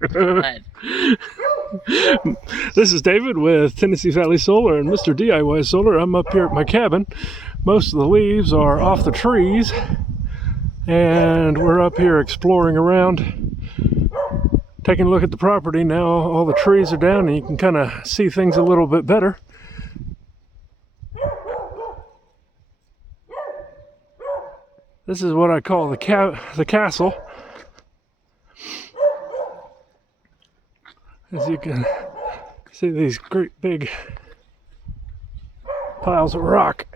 Glad. This is David with Tennessee Valley Solar and Mr. DIY Solar. I'm up here at my cabin. Most of the leaves are off the trees, and we're up here exploring around, taking a look at the property. Now all the trees are down and you can kind of see things a little bit better. This is what I call the castle. As you can see, these great big piles of rock.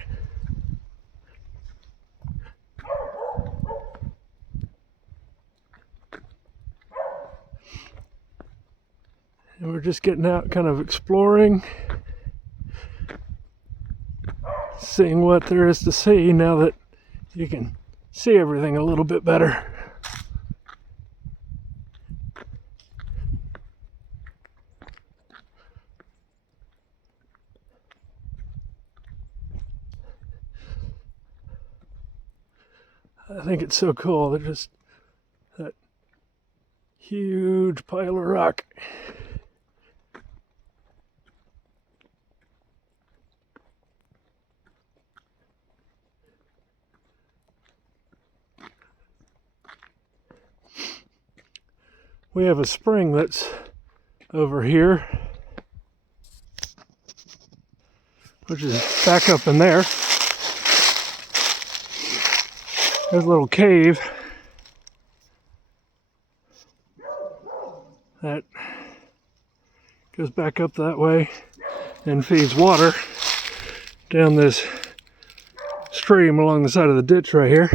And we're just getting out, kind of exploring, seeing what there is to see now that you can see everything a little bit better. I think it's so cool. They're just that huge pile of rock. We have a spring that's over here, which is back up in there. There's a little cave that goes back up that way and feeds water down this stream along the side of the ditch right here.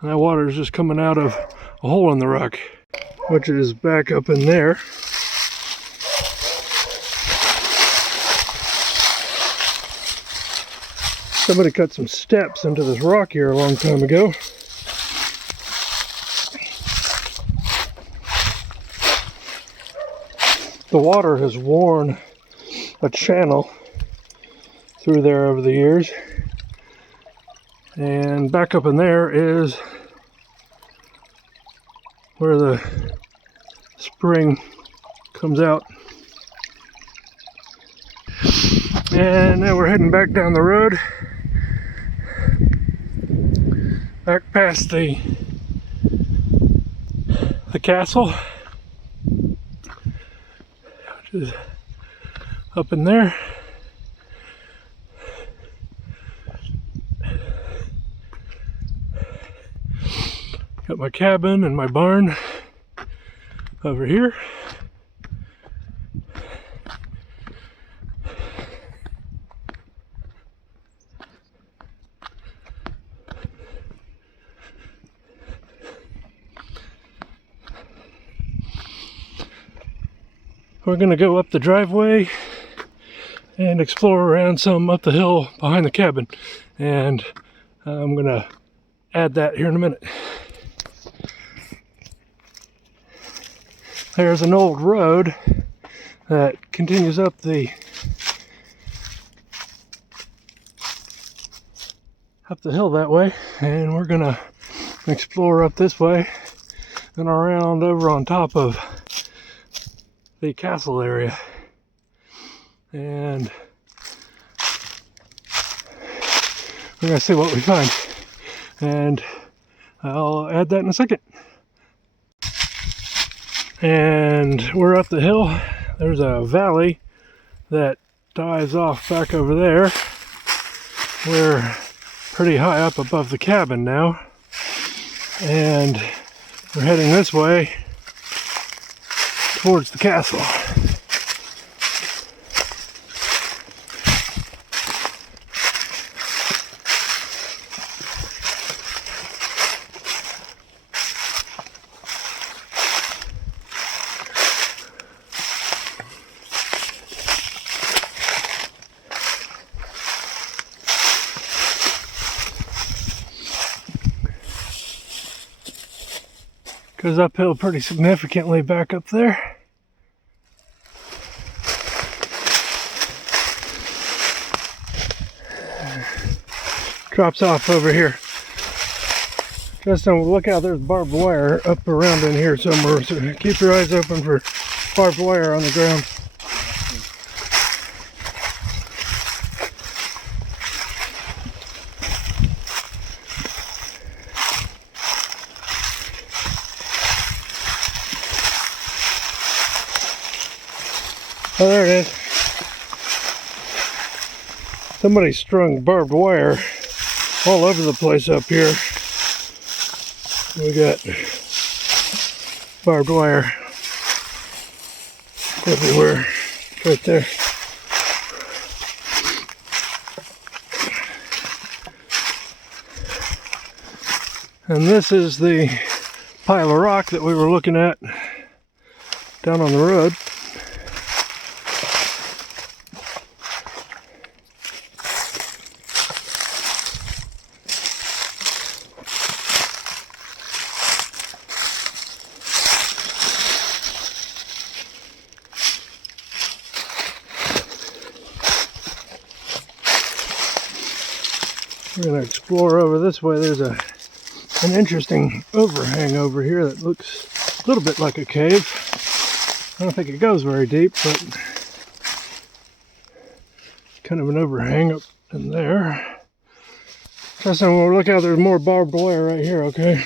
And that water is just coming out of a hole in the rock, which is back up in there. Somebody cut some steps into this rock here a long time ago. The water has worn a channel through there over the years. And back up in there is where the spring comes out. And now we're heading back down the road, back past the castle, which is up in there. Got my cabin and my barn over here. We're going to go up the driveway and explore around some up the hill behind the cabin. And I'm going to add that here in a minute. There's an old road that continues up the hill that way, and we're gonna explore up this way and around over on top of the castle area, and we're gonna see what we find, and I'll add that in a second. And we're up the hill. There's a valley that dives off back over there. We're pretty high up above the cabin now, and we're heading this way towards the castle. Goes uphill pretty significantly back up there. Drops off over here. Justin, look out, there's barbed wire up around in here somewhere, so keep your eyes open for barbed wire on the ground. Oh, there it is. Somebody strung barbed wire all over the place up here. We got barbed wire everywhere, right there. And this is the pile of rock that we were looking at down on the road. We're going to explore over this way. There's an interesting overhang over here that looks a little bit like a cave. I don't think it goes very deep, but kind of an overhang up in there. Justin, we'll look out, there's more barbed wire right here, okay?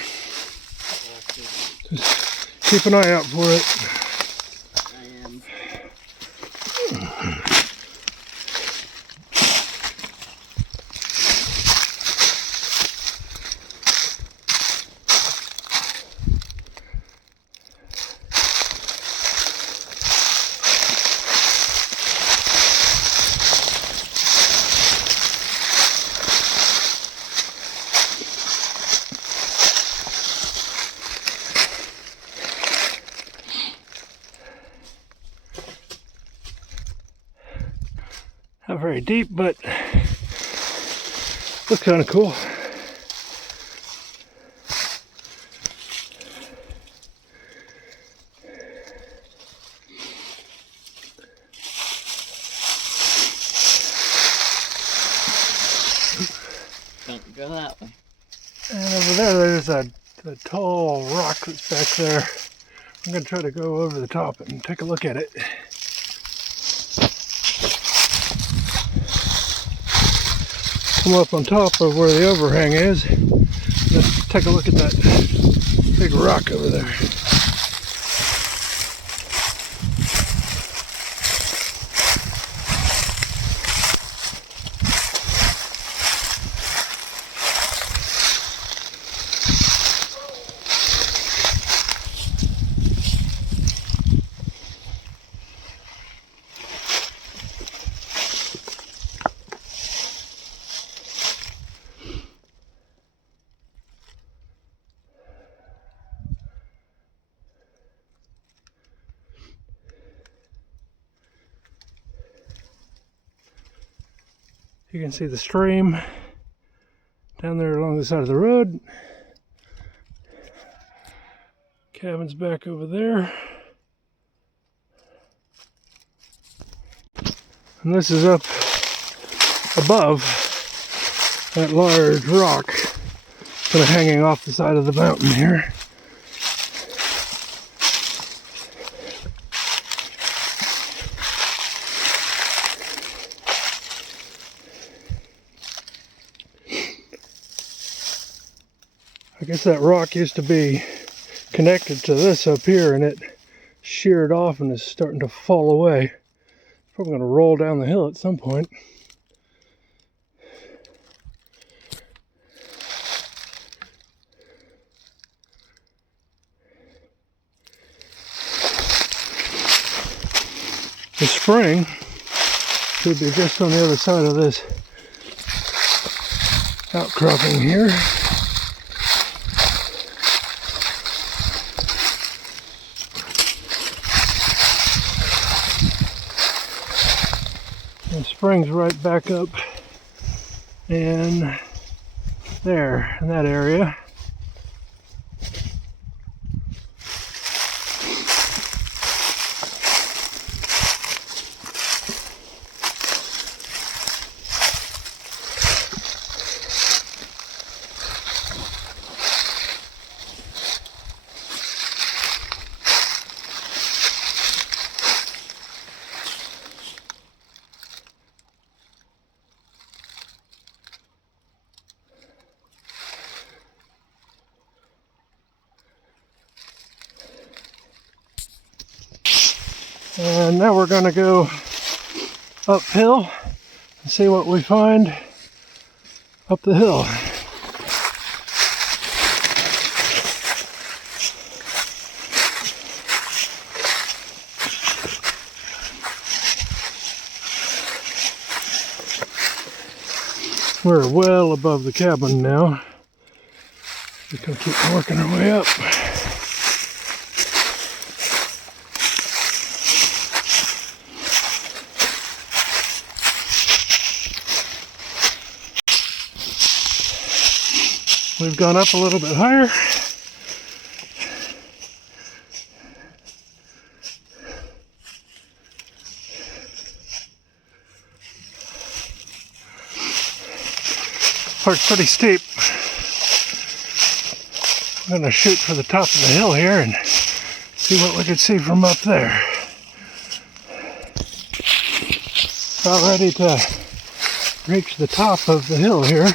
Just keep an eye out for it. I am. Not very deep, but looks kind of cool. Don't go that way. And over there's a tall rock that's back there. I'm going to try to go over the top and take a look at it. Come up on top of where the overhang is. Let's take a look at that big rock over there. You can see the stream down there along the side of the road. Cabin's back over there. And this is up above that large rock kind of hanging off the side of the mountain here. I guess that rock used to be connected to this up here, and it sheared off and is starting to fall away. It's probably going to roll down the hill at some point. The spring should be just on the other side of this outcropping here. The spring's right back up in there, in that area. And now we're going to go uphill and see what we find up the hill. We're well above the cabin now. Just gonna keep working our way up. We've gone up a little bit higher. Part's pretty steep. I'm going to shoot for the top of the hill here and see what we can see from up there. About ready to reach the top of the hill here.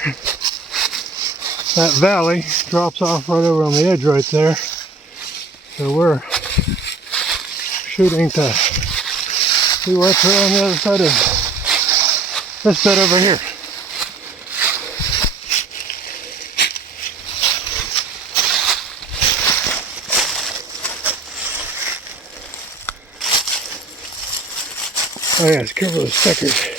That valley drops off right over on the edge right there. So we're shooting to see what's on the other side of this bit over here. Oh yes, careful with the stickers.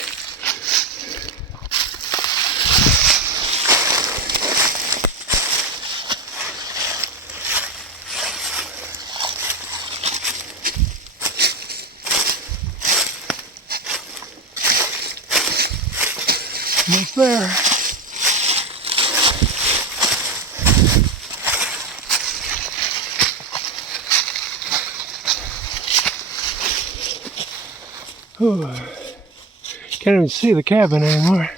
Almost there. Ooh. Can't even see the cabin anymore.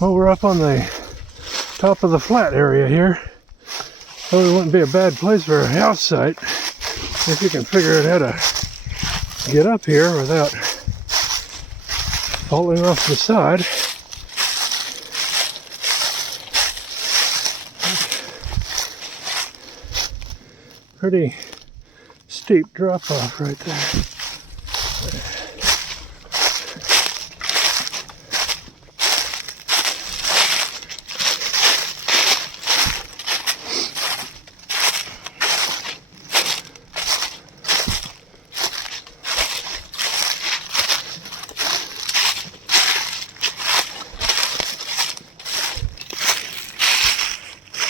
Well, we're up on the top of the flat area here. Probably wouldn't be a bad place for a house site if you can figure out how to get up here without falling off the side. Pretty steep drop off right there.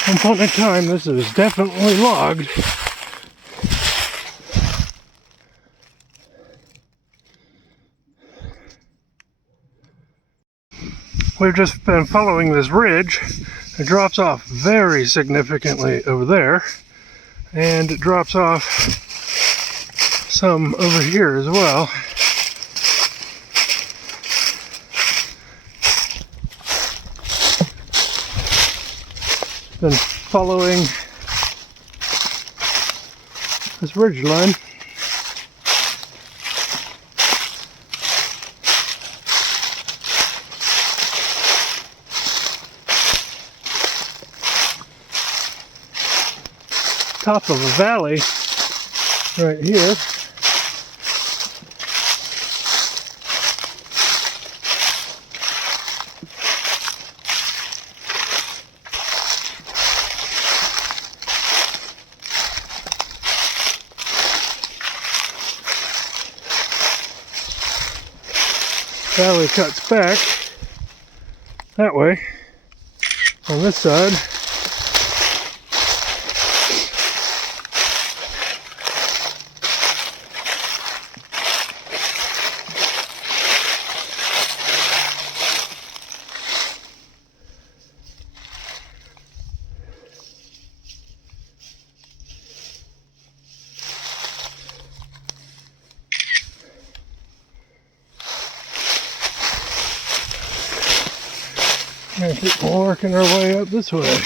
At one point in time, this is definitely logged. We've just been following this ridge. It drops off very significantly over there, and it drops off some over here as well. Been following this ridge line. Top of a valley right here. Valley cuts back that way on this side. We're gonna keep working our way up this way.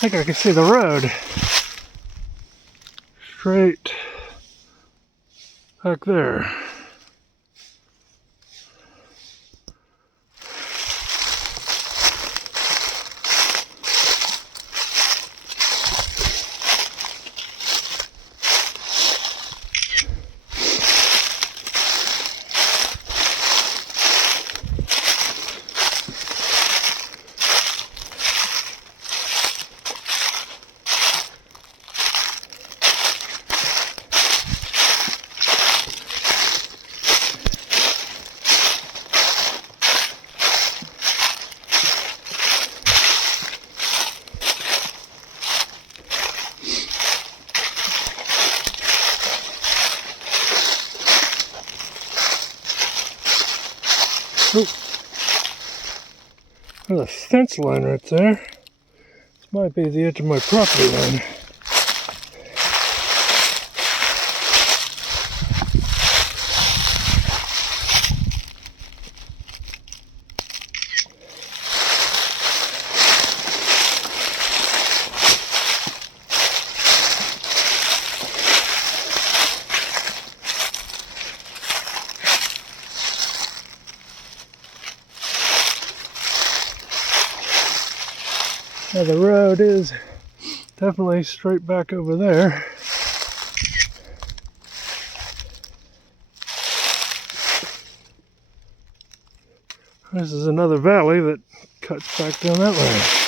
I think I can see the road straight back there. Oh, there's a fence line right there. This might be the edge of my property line. Now the road is definitely straight back over there. This is another valley that cuts back down that way.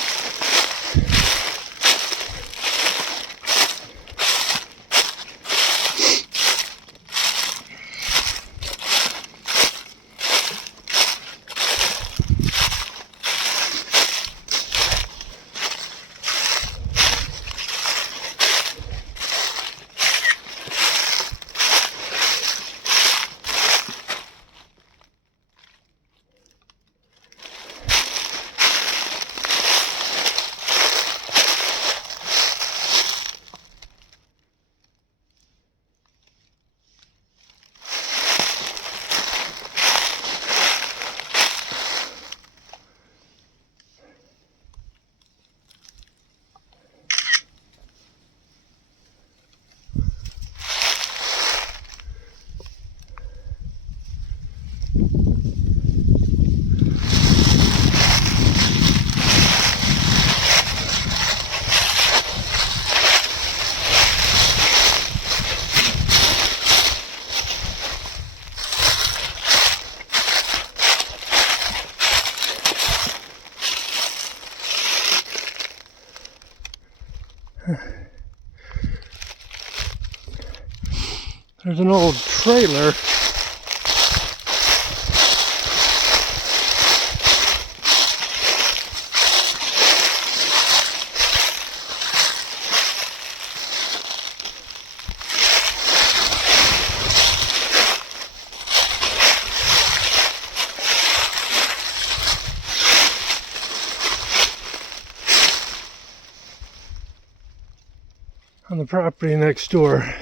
There's an old trailer. On the property next door.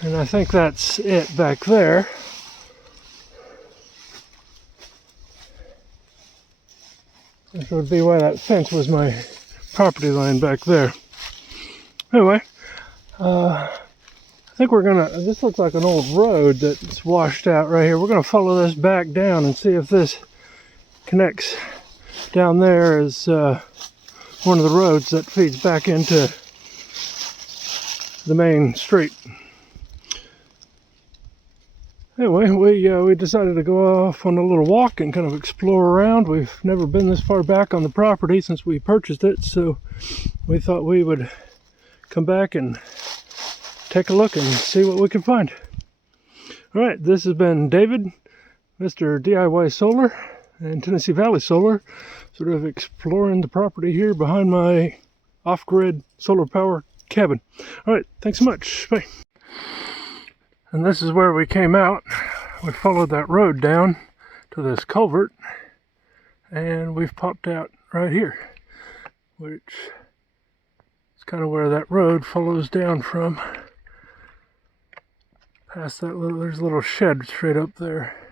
And I think that's it back there. This would be why that fence was my property line back there. Anyway, I think we're gonna, this looks like an old road that's washed out right here. We're gonna follow this back down and see if this connects down there is one of the roads that feeds back into the main street. Anyway, we decided to go off on a little walk and kind of explore around. We've never been this far back on the property since we purchased it, so we thought we would come back and take a look and see what we can find. All right, this has been David, Mr. DIY Solar and Tennessee Valley Solar, sort of exploring the property here behind my off-grid solar power cabin. All right, thanks so much. Bye. And this is where we came out. We followed that road down to this culvert, and we've popped out right here, which is kind of where that road follows down from. Past that little, there's a little shed straight up there.